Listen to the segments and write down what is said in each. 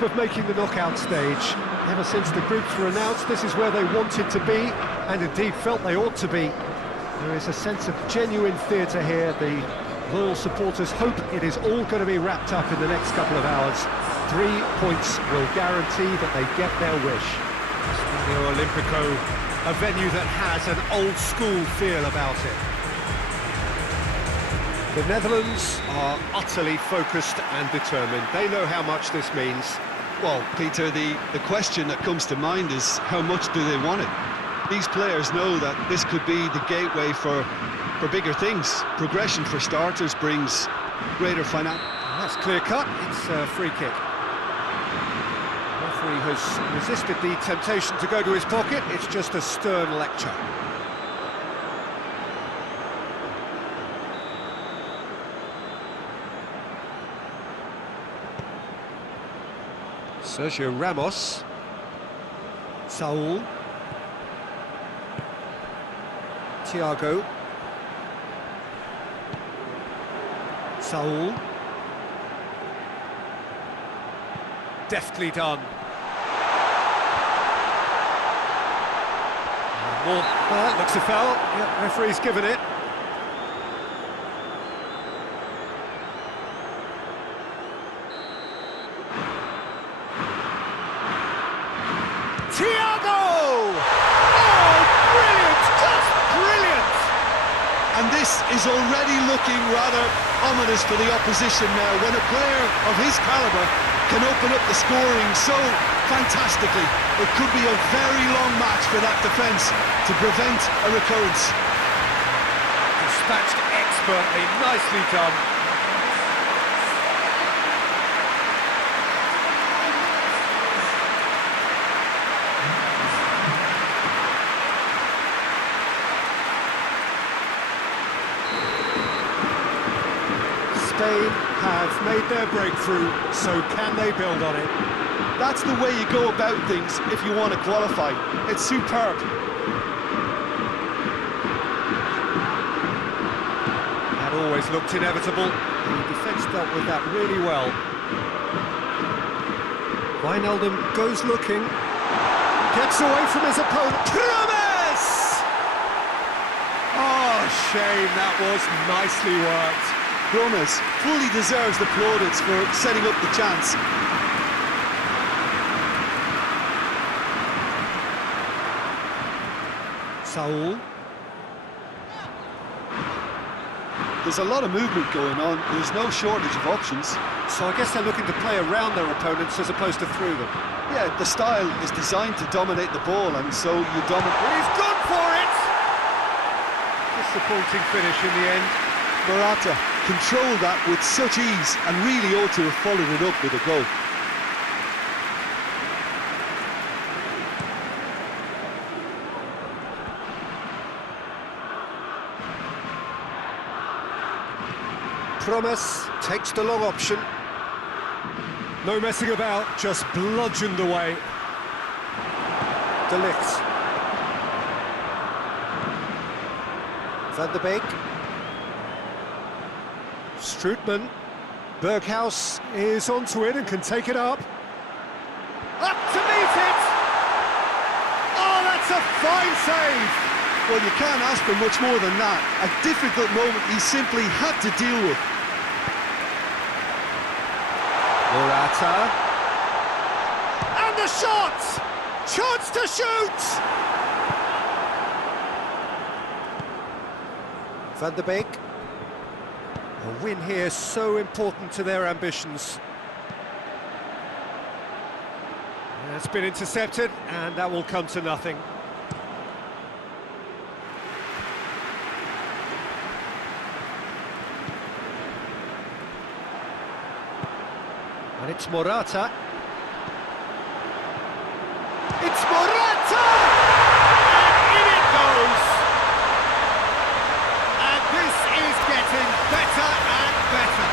Of making the knockout stage. Ever since the groups were announced, this is where they wanted to be, and indeed felt they ought to be. There is a sense of genuine theatre here. The loyal supporters hope it is all going to be wrapped up in the next couple of hours. 3 points will guarantee that they get their wish. Stadio Olimpico, a venue that has an old-school feel about it. The Netherlands are utterly focused and determined. They know how much this means. Well, Peter, the question that comes to mind is how much do they want it? These players know that this could be the gateway for bigger things. Progression for starters brings greater finance. That's clear-cut. It's a free kick. The referee has resisted the temptation to go to his pocket. It's just a stern lecture. Sergio Ramos. Saul. Thiago. Saul. Deftly done. Looks a foul. Yep, referee's given it. Thiago! Oh, brilliant! Just brilliant! And this is already looking rather ominous for the opposition now, when a player of his calibre can open up the scoring so fantastically. It could be a very long match for that defence to prevent a recurrence. Dispatched expertly, nicely done. Spain have made their breakthrough, so can they build on it? That's the way you go about things if you want to qualify. It's superb. That always looked inevitable. The defence dealt with that really well. Wijnaldum goes looking, gets away from his opponent. Promise! Oh, shame, that was nicely worked. Gomez fully deserves the plaudits for setting up the chance. Saul. There's a lot of movement going on. There's no shortage of options. So I guess they're looking to play around their opponents as opposed to through them. Yeah, the style is designed to dominate the ball, and so you dominate. He's gone for it! Disappointing finish in the end. Morata controlled that with such ease and really ought to have followed it up with a goal. Promise takes the long option. No messing about, just bludgeoned away. De Ligt. Van de Beek. Strootman. Berghuis is onto it and can take it up. Up to meet it! Oh, that's a fine save! Well, you can't ask for much more than that. A difficult moment he simply had to deal with. Morata. And the shot! Chance to shoot! Van de Beek. A win here so important to their ambitions. It's been intercepted, and that will come to nothing. And it's Morata. It's Morata! And in it goes! And this is getting better and better.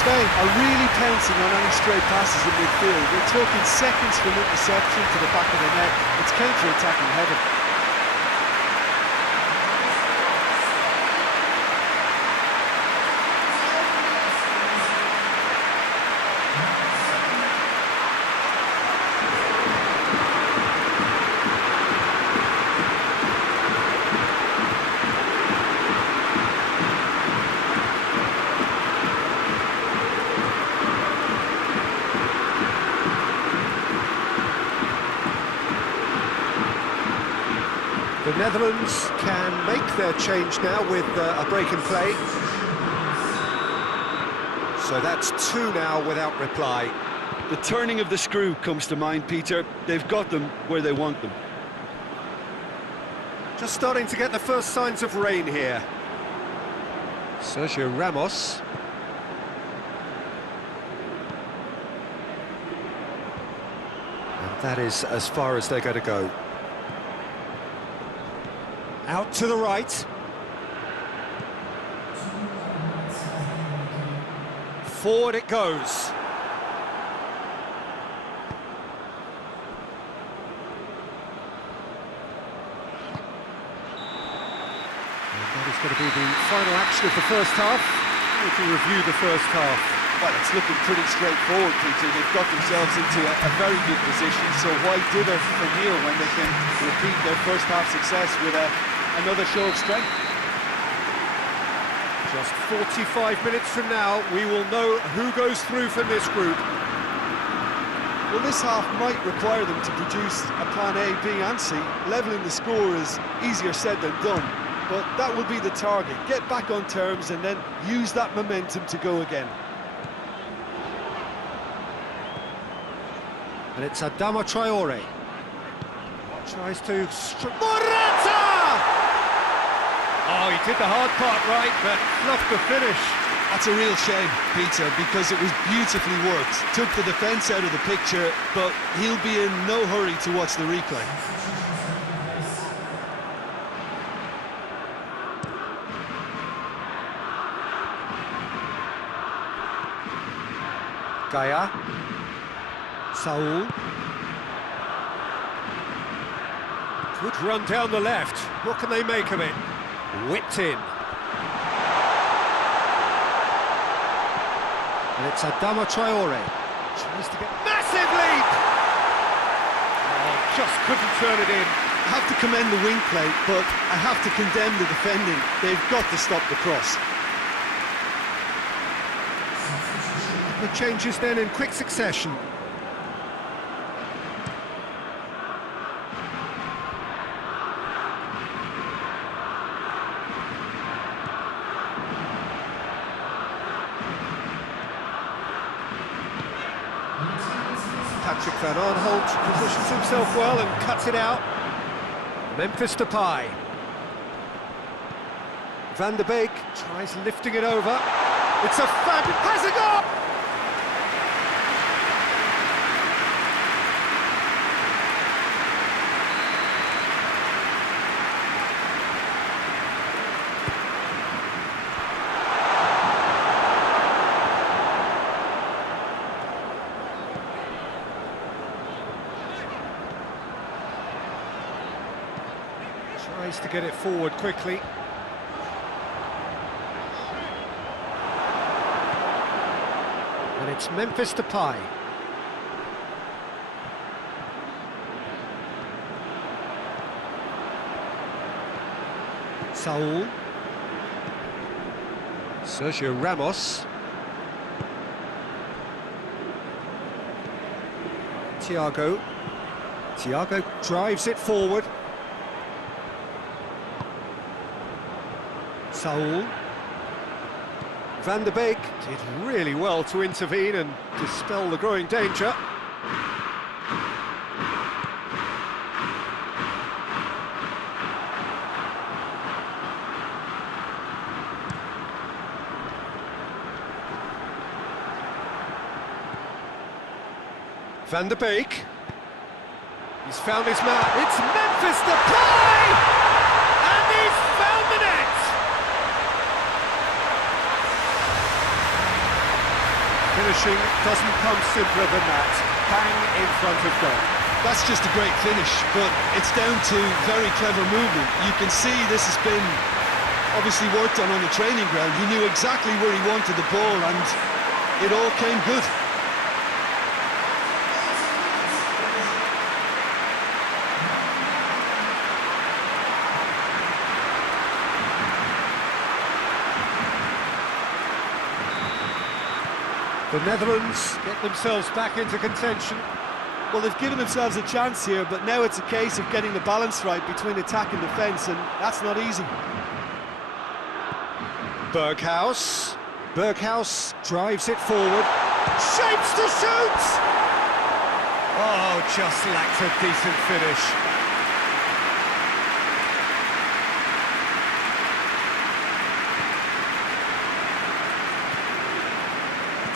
Spain are really pouncing on any stray passes in midfield. They're talking seconds from interception to the back of the net. It's counter-attacking heaven. The Netherlands can make their change now with a break in play. So that's 2 now without reply. The turning of the screw comes to mind, Peter. They've got them where they want them. Just starting to get the first signs of rain here. Sergio Ramos. And that is as far as they're going to go. Out to the right. Forward it goes. That is going to be the final action of the first half. We can review the first half. Well, it's looking pretty straightforward, Peter. They've got themselves into a very good position, so why dither from here when they can repeat their first half success with another show of strength? Just 45 minutes from now, we will know who goes through from this group. Well, this half might require them to produce a plan A, B and C. Levelling the score is easier said than done, but that will be the target. Get back on terms and then use that momentum to go again. And it's Adama Traore. Tries to... Morata! Oh, he did the hard part right, but fluffed the finish. That's a real shame, Peter, because it was beautifully worked. Took the defence out of the picture, but he'll be in no hurry to watch the replay. Gaia. Saul. Good run down the left. What can they make of it? Whipped in. And it's Adama Traore. Tries to get... Massive leap! Oh, just couldn't turn it in. I have to commend the wing play, but I have to condemn the defending. They've got to stop the cross. The changes then in quick succession. Patrick Van Aanholt positions himself well and cuts it out. Memphis Depay. Van der Beek tries lifting it over. It's a has a goal! Tries to get it forward quickly. And it's Memphis Depay. Saul. Sergio Ramos. Thiago. Thiago drives it forward. Saul. Van der Beek did really well to intervene and dispel the growing danger. Van der Beek. He's found his man. It's Memphis Depay! And he's found the net! Finishing doesn't come simpler than that. Bang in front of goal. That's just a great finish, but it's down to very clever movement. You can see this has been obviously worked on the training ground. He knew exactly where he wanted the ball and it all came good. The Netherlands get themselves back into contention. Well, they've given themselves a chance here, but now it's a case of getting the balance right between attack and defence, and that's not easy. Berghaus. Berghaus drives it forward. Shapes to shoot! Oh, just lacked a decent finish.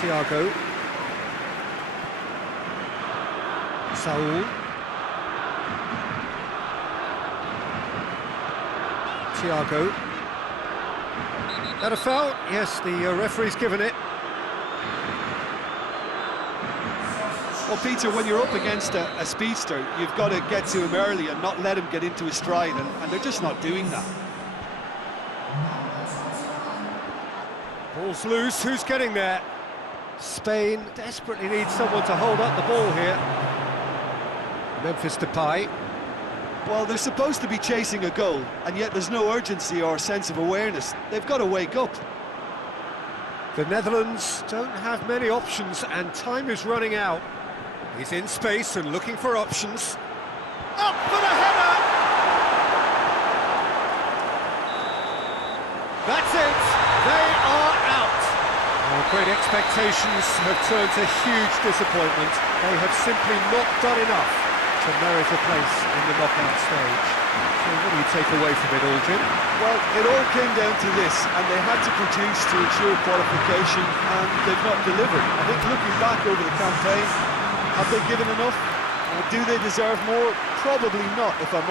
Thiago. Saul. Thiago. That a foul? Yes, the referee's given it. Well, Peter, when you're up against a speedster, you've got to get to him early and not let him get into his stride, and they're just not doing that. Ball's loose, who's getting there? Spain desperately needs someone to hold up the ball here. Memphis Depay. Well, they're supposed to be chasing a goal, and yet there's no urgency or sense of awareness. They've got to wake up. The Netherlands don't have many options, and time is running out. He's in space and looking for options. Up for the header! That's it! They are out! Well, great expectations have turned to huge disappointment. They have simply not done enough to merit a place in the knockout stage. So what do you take away from it all, Jim? Well, it all came down to this, and they had to produce to ensure qualification, and they've not delivered. I think looking back over the campaign, have they given enough? Do they deserve more? Probably not, if I'm honest.